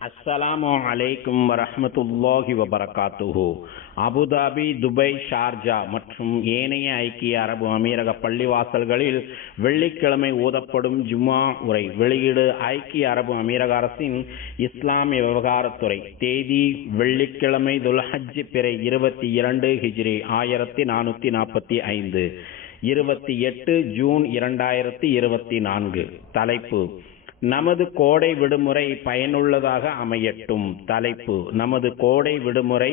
அஸ்ஸலாமு அலைக்கும் வரஹ்மத்துல்லாஹி வபரகாத்துஹு. அபுதாபி, துபை, ஷார்ஜா மற்றும் ஏனைய ஐக்கிய அரபு அமீரக பள்ளிவாசல்களில் வெள்ளிக்கிழமை ஓதப்படும் ஜும்ஆ உரை. வெளியீடு ஐக்கிய அரபு அமீரக அரசின் இஸ்லாமிய விவகாரத்துறை. தேதி வெள்ளிக்கிழமை துல்ஹஜ் பிறை 22 ஹிஜ்ரி 1445, 28 ஜூன் 2024. தலைப்பு: நமது கோடை விடுமுறை பயனுள்ளதாக அமையட்டும். தலைப்பு: நமது கோடை விடுமுறை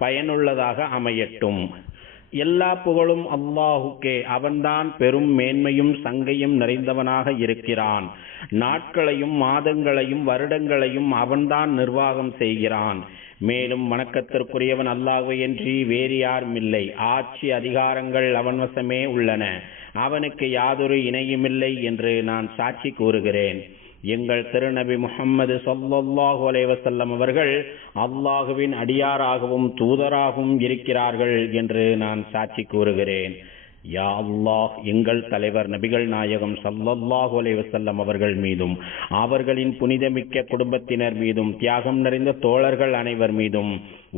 பயனுள்ளதாக அமையட்டும். எல்லா புகழும் அல்லாஹுக்கே. அவன்தான் பெரும் மேன்மையும் சங்கையும் நிறைந்தவனாக இருக்கிறான். நாட்களையும் மாதங்களையும் வருடங்களையும் அவன்தான் நிர்வாகம் செய்கிறான். மேலும் வணக்கத்திற்குரியவன் அல்லாஹ்வையன்றி வேறு யாரும் இல்லை. ஆட்சி அதிகாரங்கள் அவன் வசமே உள்ளன. அவனுக்கு யாதொரு இணையுமில்லை என்று நான் சாட்சி கூறுகிறேன். எங்கள் திருநபி முஹம்மது ஸல்லல்லாஹு அலைஹி வஸல்லம் அவர்கள் அல்லாஹுவின் அடியாராகவும் தூதராகவும் இருக்கிறார்கள் என்று நான் சாட்சி கூறுகிறேன். யா அல்லாஹ், எங்கள் தலைவர் நபிகள் நாயகம் ஸல்லல்லாஹு அலைஹி வஸல்லம் அவர்கள் மீதும் அவர்களின் புனிதமிக்க குடும்பத்தினர் மீதும் தியாகம் நிறைந்த தோழர்கள் அனைவர் மீதும்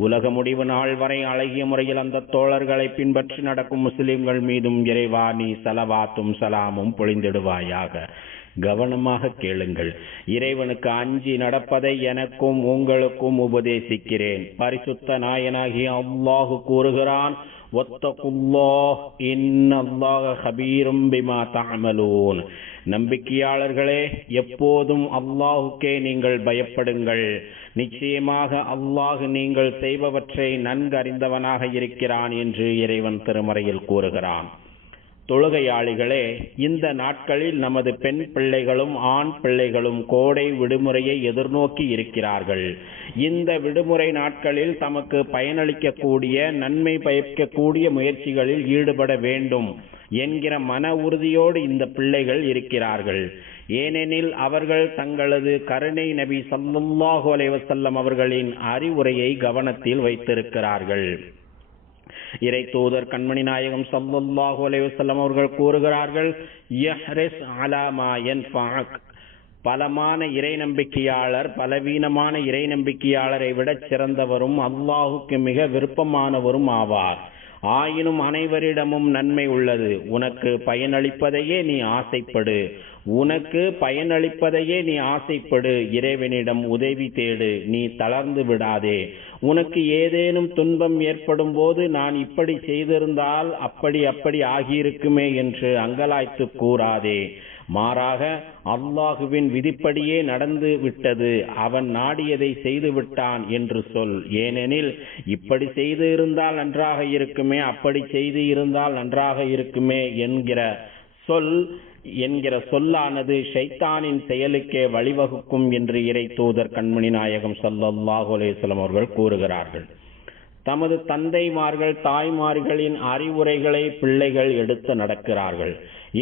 உலக முடிவு நாள் வரை அழகிய முறையில் அந்த தோழர்களை பின்பற்றி நடக்கும் முஸ்லிம்கள் மீதும் இறைவா நீ ஸலவாத்தும் சலாமும் பொழிந்திடுவாயாக. கவனமாக கேளுங்கள். இறைவனுக்கு அஞ்சி நடப்பதை எனக்கும் உங்களுக்கும் உபதேசிக்கிறேன். பரிசுத்த நாயனாகிய அல்லாஹ் கூறுகிறான், வத்தகுல்லாஹ் இன்னல்லாஹ கபீரும் பிமா தஅமலூன். நம்பிக்கையாளர்களே, எப்போதும் அல்லாஹுக்கே நீங்கள் பயப்படுங்கள். நிச்சயமாக அல்லாஹ் நீங்கள் செய்பவற்றை நன்கு அறிந்தவனாக இருக்கிறான் என்று இறைவன் திருமறையில் கூறுகிறான். தொழுகையாளிகளே, இந்த நாட்களில் நமது பெண் பிள்ளைகளும் ஆண் பிள்ளைகளும் கோடை விடுமுறையை எதிர்நோக்கி இருக்கிறார்கள். இந்த விடுமுறை நாட்களில் தமக்கு பயனளிக்கக்கூடிய நன்மை பயக்கக்கூடிய முயற்சிகளில் ஈடுபட வேண்டும் என்கிற மன உறுதியோடு இந்த பிள்ளைகள் இருக்கிறார்கள். ஏனெனில் அவர்கள் தங்களது கருணை நபி ஸல்லல்லாஹு அலைஹி வஸல்லம் அவர்களின் அறிவுரையை கவனத்தில் வைத்திருக்கிறார்கள். இறை தூதர் கண்மணி நாயகம் ஸல்லல்லாஹு அலைஹி வஸல்லம் அவர்கள் கூறுகிறார்கள், யஹ்ரிஸ் அலா மா யன்ஃபஅக். பலமான இறை நம்பிக்கையாளர் பலவீனமான இறை நம்பிக்கையாளரை விட சிறந்தவரும் அல்லாஹுக்கு மிக விருப்பமானவரும் ஆவார். ஆயினும் அனைவரிடமும் நன்மை உள்ளது. உனக்கு பயனளிப்பதையே நீ ஆசைப்படு. இறைவனிடம் உதவி தேடு. நீ தளர்ந்து விடாதே. உனக்கு ஏதேனும் துன்பம் ஏற்படும் போது நான் இப்படி செய்திருந்தால் அப்படி ஆகியிருக்குமே என்று அங்கலாய்த்து கூறாதே. மாறாக அல்லாஹுவின் விதிப்படியே நடந்து விட்டது, அவன் நாடியதை செய்து விட்டான் என்று சொல். ஏனெனில் இப்படி செய்து இருந்தால் நன்றாக இருக்குமே, அப்படி செய்து இருந்தால் நன்றாக இருக்குமே என்கிற சொல்லானது ஷைத்தானின் செயலுக்கே வழிவகுக்கும் என்று இறை தூதர் கண்மணி நாயகம் ஸல்லல்லாஹு அலைஹி வஸல்லம் அவர்கள் கூறுகிறார்கள். தமது தந்தைமார்கள் தாய்மார்களின் அறிவுரைகளை பிள்ளைகள் எடுத்து நடக்கிறார்கள்.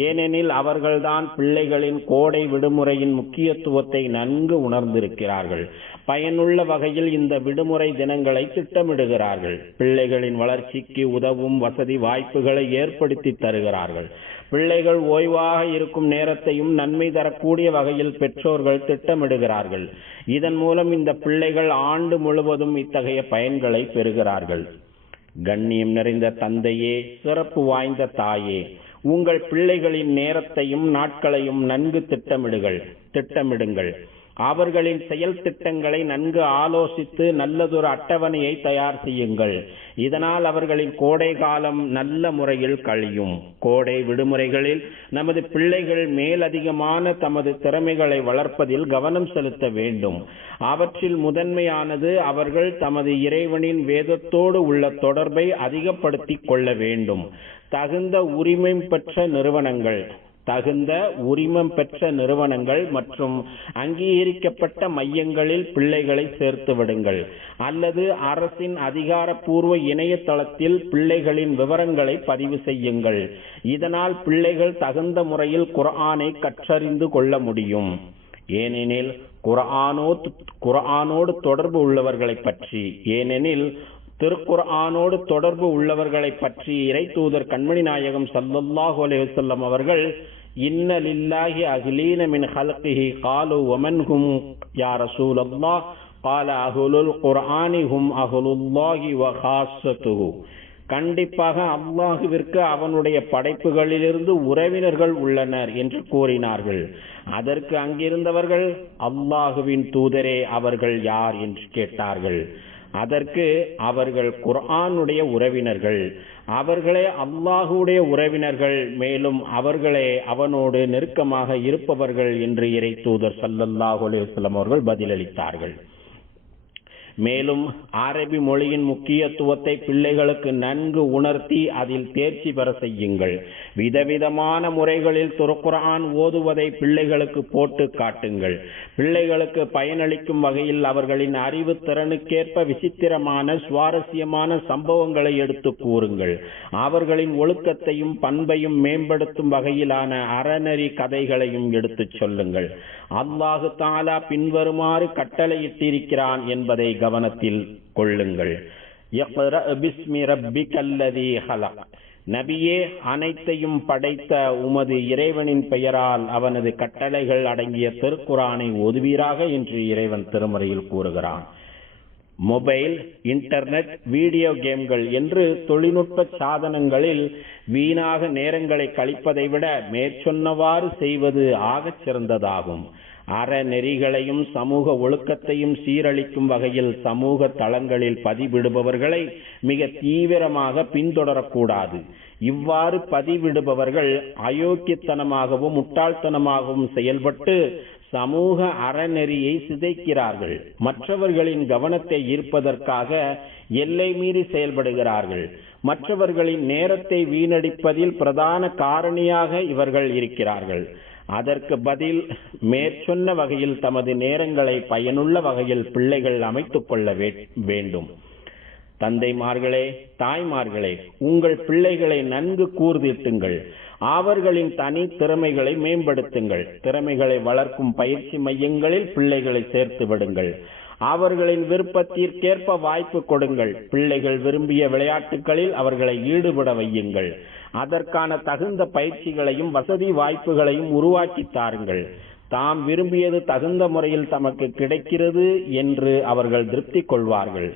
ஏனெனில் அவர்கள்தான் பிள்ளைகளின் கோடை விடுமுறையின் முக்கியத்துவத்தை நன்கு உணர்ந்திருக்கிறார்கள். பயனுள்ள வகையில் இந்த விடுமுறை தினங்களை திட்டமிடுகிறார்கள். பிள்ளைகளின் வளர்ச்சிக்கு உதவும் வசதி வாய்ப்புகளை ஏற்படுத்தி தருகிறார்கள். பிள்ளைகள் ஓய்வாக இருக்கும் நேரத்தையும் நன்மை தரக்கூடிய வகையில் பெற்றோர்கள் திட்டமிடுகிறார்கள். இதன் மூலம் இந்த பிள்ளைகள் ஆண்டு முழுவதும் இத்தகைய பயன்களை பெறுகிறார்கள். கண்ணியம் நிறைந்த தந்தையே, சிறப்பு வாய்ந்த தாயே, உங்கள் பிள்ளைகளின் நேரத்தையும் நாட்களையும் நன்கு திட்டமிடுங்கள். அவர்களின் செயல் திட்டங்களை நன்கு ஆலோசித்து நல்லதொரு அட்டவணையை தயார் செய்யுங்கள். இதனால் அவர்களின் கோடை காலம் நல்ல முறையில் கழியும். கோடை விடுமுறைகளில் நமது பிள்ளைகள் மேலதிகமான தமது திறமைகளை வளர்ப்பதில் கவனம் செலுத்த வேண்டும். அவற்றில் முதன்மையானது அவர்கள் தமது இறைவனின் வேதத்தோடு உள்ள தொடர்பை அதிகப்படுத்திக் கொள்ள வேண்டும். தகுந்த உரிமம் பெற்ற நிறுவனங்கள் மற்றும் அங்கீகரிக்கப்பட்ட மையங்களில் பிள்ளைகளை சேர்த்து விடுங்கள். அல்லது அரசின் அதிகாரப்பூர்வ இணையதளத்தில் பிள்ளைகளின் விவரங்களை பதிவு செய்யுங்கள். இதனால் பிள்ளைகள் தகுந்த முறையில் குர்ஆனை கற்றறிந்து கொள்ள முடியும். ஏனெனில் குர்ஆனோடு தொடர்பு உள்ளவர்களை பற்றி இறை தூதர் கண்மணி நாயகம் ஸல்லல்லாஹு அலைஹி வஸல்லம் அவர்கள் இன்ன லில்லாஹி அஹ்லீன மின் ஹல்கிஹி காலு வமன் ஹும் யா ரசூலல்லாஹ் கால அஹ்லுல் குர்ஆனி ஹும் அஹ்லுல்லாஹி வ ஹாஸத்துஹு. கண்டிப்பாக அல்லாஹுவிற்கு அவனுடைய படைப்புகளிலிருந்து உறவினர்கள் உள்ளனர் என்று கூறினார்கள். அதற்கு அங்கிருந்தவர்கள், அல்லாஹுவின் தூதரே, அவர்கள் யார் என்று கேட்டார்கள். அதற்கு அவர்கள் குர்ஆனுடைய உறவினர்கள், அவர்களே அல்லாஹுடைய உறவினர்கள், மேலும் அவர்களே அவனோடு நெருக்கமாக இருப்பவர்கள் என்று இறை தூதர் ஸல்லல்லாஹு அலைஹி வஸல்லம் அவர்கள் பதிலளித்தார்கள். மேலும் அரபி மொழியின் முக்கியத்துவத்தை பிள்ளைகளுக்கு நன்கு உணர்த்தி அதில் தேர்ச்சி பெற செய்யுங்கள். விதவிதமான முறைகளில் திருக்குர்ஆன் ஓதுவதை பிள்ளைகளுக்கு போட்டு காட்டுங்கள். பிள்ளைகளுக்கு பயனளிக்கும் வகையில் அவர்களின் அறிவு திறனுக்கேற்ப விசித்திரமான சுவாரஸ்யமான சம்பவங்களை எடுத்து கூறுங்கள். அவர்களின் ஒழுக்கத்தையும் பண்பையும் மேம்படுத்தும் வகையிலான அறநெறி கதைகளையும் எடுத்துச் சொல்லுங்கள். அல்லாஹு தஆலா பின்வருமாறு கட்டளையிட்டிருக்கிறான் என்பதை கவனத்தில் கொள்ளுங்கள். இக்ரா பிஸ்மி ரப்பிக்கல்லதீ ஹலக். நபியே, அனைத்தையும் படைத்த உமது இறைவனின் பெயரால் அவனது கட்டளைகள் அடங்கிய திருக்குர்ஆனை ஓதுவீராக என்று இறைவன் திருமறையில் கூறுகிறான். மொபைல், இன்டர்நெட், வீடியோ கேம்கள் என்று தொழில்நுட்ப சாதனங்களில் வீணாக நேரங்களை கழிப்பதை விட மேற்சொன்னவாறு செய்வது ஆகச் சிறந்ததாகும். அறநெறிகளையும் சமூக ஒழுக்கத்தையும் சீரழிக்கும் வகையில் சமூக தளங்களில் பதிவிடுபவர்களை மிக தீவிரமாக பின்தொடரக்கூடாது. இவ்வாறு பதிவிடுபவர்கள் அயோக்கியத்தனமாகவும் முட்டாள்தனமாகவும் செயல்பட்டு சமூக அறநெறியை சிதைக்கிறார்கள். மற்றவர்களின் கவனத்தை ஈர்ப்பதற்காக எல்லை மீறி செயல்படுகிறார்கள். மற்றவர்களின் நேரத்தை வீணடிப்பதில் பிரதான காரணியாக இவர்கள் இருக்கிறார்கள். அதற்கு பதில் மேற்சொன்ன வகையில் தமது நேரங்களை பயனுள்ள வகையில் பிள்ளைகள் அமைத்துக் கொள்ள வேண்டும். தந்தைமார்களே, தாய்மார்களே, உங்கள் பிள்ளைகளை நன்கு கூர்திட்டுங்கள். அவர்களின் தனி திறமைகளை மேம்படுத்துங்கள். திறமைகளை வளர்க்கும் பயிற்சி மையங்களில் பிள்ளைகளை சேர்த்து விடுங்கள். அவர்களின் விருப்பத்திற்கேற்ப வாய்ப்பு கொடுங்கள். பிள்ளைகள் விரும்பிய விளையாட்டுகளில் அவர்களை ஈடுபட வையுங்கள். அதற்கான தகுந்த பயிற்சிகளையும் வசதி வாய்ப்புகளையும் உருவாக்கி தாருங்கள். தாம் விரும்பியது தகுந்த முறையில் தமக்கு கிடைக்கிறது என்று அவர்கள் திருப்தி கொள்வார்கள்.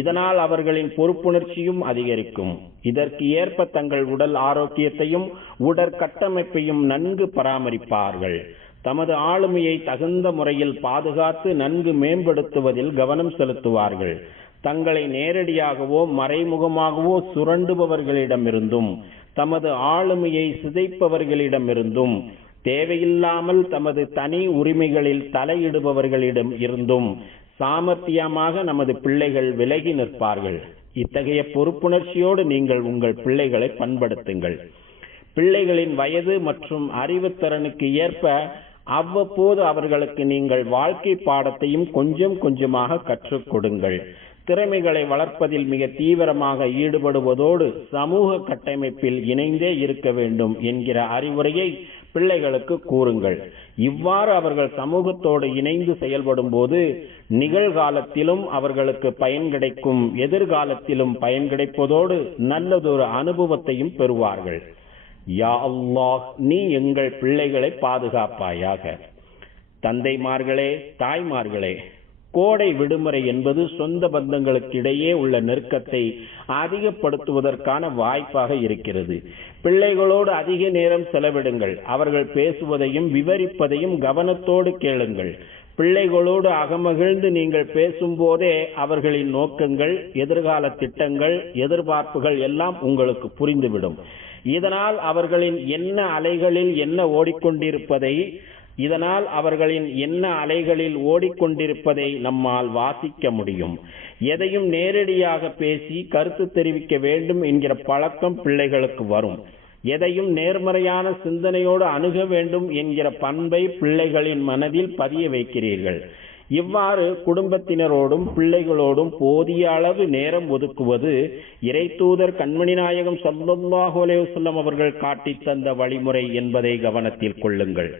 இதனால் அவர்களின் பொறுப்புணர்ச்சியும் அதிகரிக்கும். இதற்கு ஏற்ப தங்கள் உடல் ஆரோக்கியத்தையும் உடற்கட்டமைப்பையும் நன்கு பராமரிப்பார்கள். தமது ஆளுமையை தகுந்த முறையில் பாதுகாத்து நன்கு மேம்படுத்துவதில் கவனம் செலுத்துவார்கள். தங்களை நேரடியாகவோ மறைமுகமாகவோ சுரண்டுபவர்களிடமிருந்தும் தமது ஆளுமையை சிதைப்பவர்களிடமிருந்தும் தேவையில்லாமல் தமது தனி உரிமைகளில் தலையிடுபவர்களிடம் இருந்தும் சாமர்த்தியமாக நமது பிள்ளைகள் விலகி நிற்பார்கள். இத்தகைய பொறுப்புணர்ச்சியோடு நீங்கள் உங்கள் பிள்ளைகளை பண்படுத்துங்கள். பிள்ளைகளின் வயது மற்றும் அறிவுத்திறனுக்கு ஏற்ப அவ்வப்போது அவர்களுக்கு நீங்கள் வாழ்க்கை பாடத்தையும் கொஞ்சம் கொஞ்சமாக கற்றுக் கொடுங்கள். திறமைகளை வளர்ப்பதில் மிக தீவிரமாக ஈடுபடுவதோடு சமூக கட்டமைப்பில் இணைந்தே இருக்க வேண்டும் என்கிற அறிவுரையை பிள்ளைகளுக்கு கூறுங்கள். இவ்வாறு அவர்கள் சமூகத்தோடு இணைந்து செயல்படும் போது நிகழ்காலத்திலும் அவர்களுக்கு பயன் கிடைக்கும், எதிர்காலத்திலும் பயன் கிடைப்பதோடு நல்லதொரு அனுபவத்தையும் பெறுவார்கள். யா அல்லாஹ், நீ எங்கள் பிள்ளைகளை பாதுகாப்பாயாக. தந்தைமார்களே, தாய்மார்களே, கோடை விடுமுறை என்பது சொந்த பந்தங்களுக்கு இடையே உள்ள நெருக்கத்தை அதிகப்படுத்துவதற்கான வாய்ப்பாக இருக்கிறது. பிள்ளைகளோடு அதிக நேரம் செலவிடுங்கள். அவர்கள் பேசுவதையும் விவரிப்பதையும் கவனத்தோடு கேளுங்கள். பிள்ளைகளோடு அகமகிழ்ந்து நீங்கள் பேசும்போதே அவர்களின் நோக்கங்கள், எதிர்கால திட்டங்கள், எதிர்பார்ப்புகள் எல்லாம் உங்களுக்கு புரிந்துவிடும். இதனால் அவர்களின் என்ன அலைகளில் ஓடிக்கொண்டிருப்பதை நம்மால் வாசிக்க முடியும். எதையும் நேரடியாக பேசி கருத்து தெரிவிக்க வேண்டும் என்கிற பழக்கம் பிள்ளைகளுக்கு வரும். எதையும் நேர்மறையான சிந்தனையோடு அணுக வேண்டும் என்கிற பண்பை பிள்ளைகளின் மனதில் பதிய வைக்கிறீர்கள். இவ்வாறு குடும்பத்தினரோடும் பிள்ளைகளோடும் போதிய அளவு நேரம் ஒதுக்குவது இறைத்தூதர் கண்மணி நாயகம் ஸல்லல்லாஹு அலைஹி வஸல்லம் அவர்கள் காட்டித் தந்த வழிமுறை என்பதை கவனத்தில் கொள்ளுங்கள்.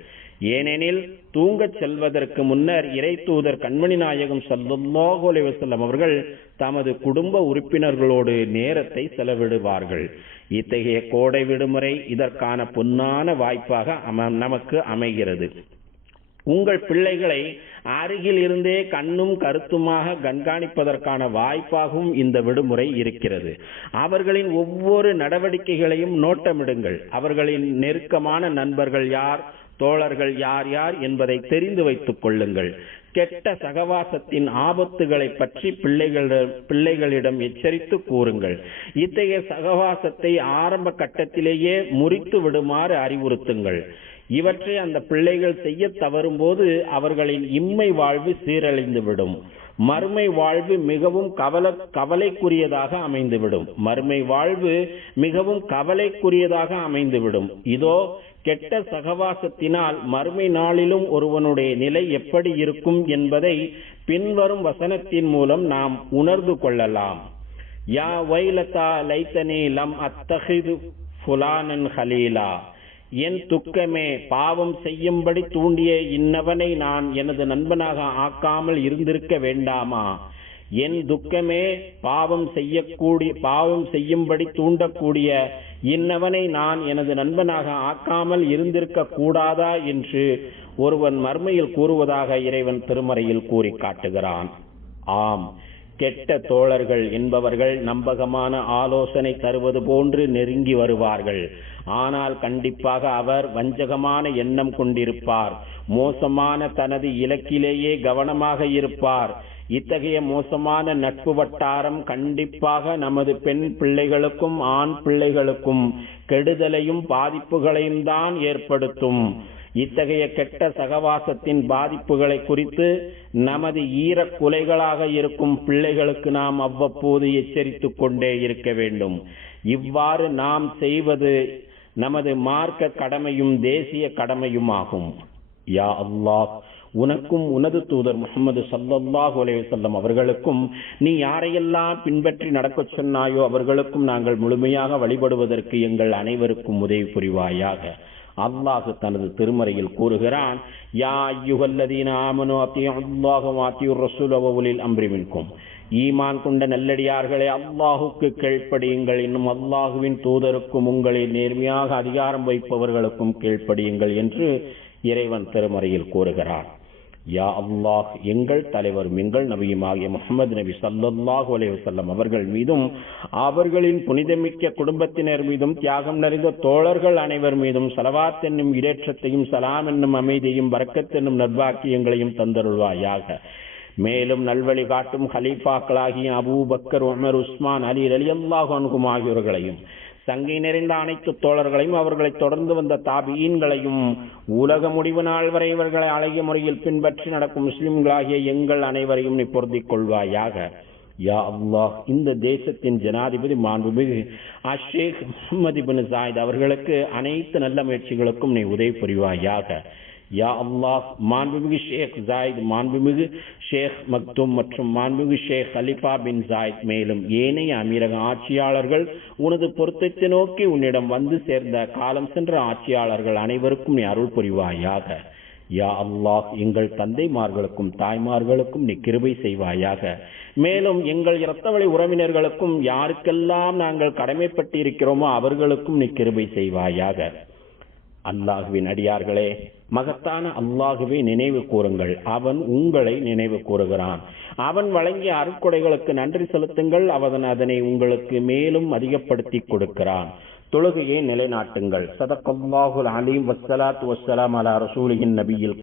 ஏனெனில் தூங்கச் செல்வதற்கு முன்னர் இறை தூதர் கண்மணி நாயகம் ஸல்லல்லாஹு அலைஹி வஸல்லம் அவர்கள் தமது குடும்ப உறுப்பினர்களோடு நேரத்தை செலவிடுவார்கள். இத்தகைய கோடை விடுமுறை இதற்கான பொன்னான வாய்ப்பாக நமக்கு அமைகிறது. உங்கள் பிள்ளைகளை அருகில் இருந்தே கண்ணும் கருத்துமாக கண்காணிப்பதற்கான வாய்ப்பாகவும் இந்த விடுமுறை இருக்கிறது. அவர்களின் ஒவ்வொரு நடவடிக்கைகளையும் நோட்டமிடுங்கள். அவர்களின் நெருக்கமான நண்பர்கள் யார், தோழர்கள் யார் யார் என்பதை தெரிந்து வைத்துக் கொள்ளுங்கள். கெட்ட சகவாசத்தின் ஆபத்துகளை பற்றி பிள்ளைகளிடம் எச்சரித்து கூறுங்கள். இத்தகைய சகவாசத்தை ஆரம்ப கட்டத்திலேயே முறித்து விடுமாறு அறிவுறுத்துங்கள். இவற்றை அந்த பிள்ளைகள் செய்ய தவறும் போது அவர்களின் இம்மை வாழ்வு சீரழிந்துவிடும். மறுமை வாழ்வு மிகவும் கவலைக்குரியதாக அமைந்துவிடும். இதோ கெட்ட சகவாசத்தினால் மறுமை நாளிலும் ஒருவனுடைய நிலை எப்படி இருக்கும் என்பதை பின்வரும் வசனத்தின் மூலம் நாம் உணர்ந்து கொள்ளலாம். யா வைலதா லைத்தனி லம் அத்தஹிது ஃபுலானன் ஹலீலா. என் துக்கமே, பாவம் செய்யும்படி தூண்டிய இன்னவனை நான் எனது நண்பனாக ஆக்காமல் இருந்திருக்க வேண்டாமா? என் துக்கமே, பாவம் செய்யும்படி தூண்டக்கூடிய இன்னவனை நான் எனது நண்பனாக ஆக்காமல் இருந்திருக்க கூடாதா என்று ஒருவன் மறுமையில் கூறுவதாக இறைவன் திருமறையில் கூறி காட்டுகிறான். ஆம், கெட்ட தோழர்கள் என்பவர்கள் நம்பகமான ஆலோசனை தருவது போன்று நெருங்கி வருவார்கள். ஆனால் கண்டிப்பாக அவர் வஞ்சகமான எண்ணம் கொண்டிருப்பார். மோசமான தனது இலக்கிலேயே கவனமாக இருப்பார். இத்தகைய மோசமான நட்பு வட்டாரம் கண்டிப்பாக நமது பெண் பிள்ளைகளுக்கும் ஆண் பிள்ளைகளுக்கும் கெடுதலையும் பாதிப்புகளையும் தான் ஏற்படுத்தும். இத்தகைய கெட்ட சகவாசத்தின் பாதிப்புகளை குறித்து நமது ஈரக்குலைகளாக இருக்கும் பிள்ளைகளுக்கு நாம் அவ்வப்போது எச்சரித்துக் கொண்டே இருக்க வேண்டும். இவ்வாறு நாம் செய்வது நமது மார்க்க கடமையும் தேசிய கடமையுமாகும். யா அல்லாஹ், உனக்கும் உனது தூதர் முஹம்மது ஸல்லல்லாஹு அலைஹி வஸல்லம் அவர்களுக்கும் நீ யாரையெல்லாம் பின்பற்றி நடக்கச் சொன்னாயோ அவர்களுக்கும் நாங்கள் முழுமையாக வழிபடுவதற்கு எங்கள் அனைவருக்கும் உதவி புரிவாயாக. அல்லாஹ் தனது திருமறையில் கூறுகிறான், யா அய்யுஹல்லதீன ஆமனூ அத்தீஉல்லாஹ வ அத்தீஉர் ரசூல வ உலில் அம்ரி மின்கும். ஈமான் கொண்ட நல்லடியார்களே, அல்லாஹுக்கு கீழ்ப்படியுங்கள், இன்னும் அல்லாஹுவின் தூதருக்கும் உங்களில் நேர்மையாக அதிகாரம் வைப்பவர்களுக்கும் கீழ்ப்படியுங்கள் என்று இறைவன் திருமறையில் கூறுகிறார். யா அல்லாஹ், எங்கள் தலைவரும் எங்கள் நபியுமாகிய முஹம்மது நபி ஸல்லல்லாஹு அலைஹி வஸல்லம் அவர்கள் மீதும் அவர்களின் புனிதமிக்க குடும்பத்தினர் மீதும் தியாகம் நிறைந்த தோழர்கள் அனைவர் மீதும் ஸலவாத் என்னும் இடேற்றத்தையும் சலாம் என்னும் அமைதியையும் பரக்கத் என்னும் நற்பாக்கியங்களையும் தந்தருள்வாயாக. மேலும் நல்வழி காட்டும் ஹலீஃபாக்களாகிய அபூபக்கர், உமர், உஸ்மான், அலி ரலியல்லாஹு அன்ஹும் ஆகியோர்களையும் சங்கை நிறைந்த அனைத்து தோழர்களையும் அவர்களை தொடர்ந்து வந்த தாபிஈன்களையும் உலக முடிவு நாள் வரை இவர்களை அழகிய முறையில் பின்பற்றி நடக்கும் முஸ்லிம்களாகிய எங்கள் அனைவரையும் நீ பொருந்திக் கொள்வாயாக. யா அல்லாஹ், இந்த தேசத்தின் ஜனாதிபதி மாண்புமிகு ஷேக் முஹம்மது இப்னு ஜாயித் அவர்களுக்கு அனைத்து நல்ல முயற்சிகளுக்கும் நீ உதவி புரிவாயாக. யா அல்லாஹ், மாண்புமிகு ஷேக் ஜாயித், மாண்புமிகு ஷேக் மக்தும் மற்றும் மாண்புமிகு ஷேக் கலிஃபா பின் ஜாயித் மேலும் ஏனைய அமீரக ஆட்சியாளர்கள் உனது பொருத்தத்தை நோக்கி உன்னிடம் வந்து சேர்ந்த காலம் சென்ற ஆட்சியாளர்கள் அனைவருக்கும் நீ அருள் புரிவாயாக. யா அல்லாஹ், எங்கள் தந்தைமார்களுக்கும் தாய்மார்களுக்கும் நீ கிருபை செய்வாயாக. மேலும் எங்கள் இரத்தவழி உறவினர்களுக்கும் யாருக்கெல்லாம் நாங்கள் கடமைப்பட்டிருக்கிறோமோ அவர்களுக்கும் நீ கிருபை செய்வாயாக. அல்லாஹுவின் அடியார்களே, மகத்தான அல்லாஹுவை நினைவு கூறுங்கள். அவன் உங்களை நினைவு கூறுகிறான். அவன் வழங்கிய அருட்கொடைகளுக்கு நன்றி செலுத்துங்கள். அவன் அதனை உங்களுக்கு மேலும் அதிகப்படுத்தி கொடுக்கிறான். தொழுகையை நிலைநாட்டுங்கள். ஸதகல்லாஹுல் அலீம். வஸ்ஸலாத்து வஸ்ஸலாம் அலா ரசூலின் நபியில்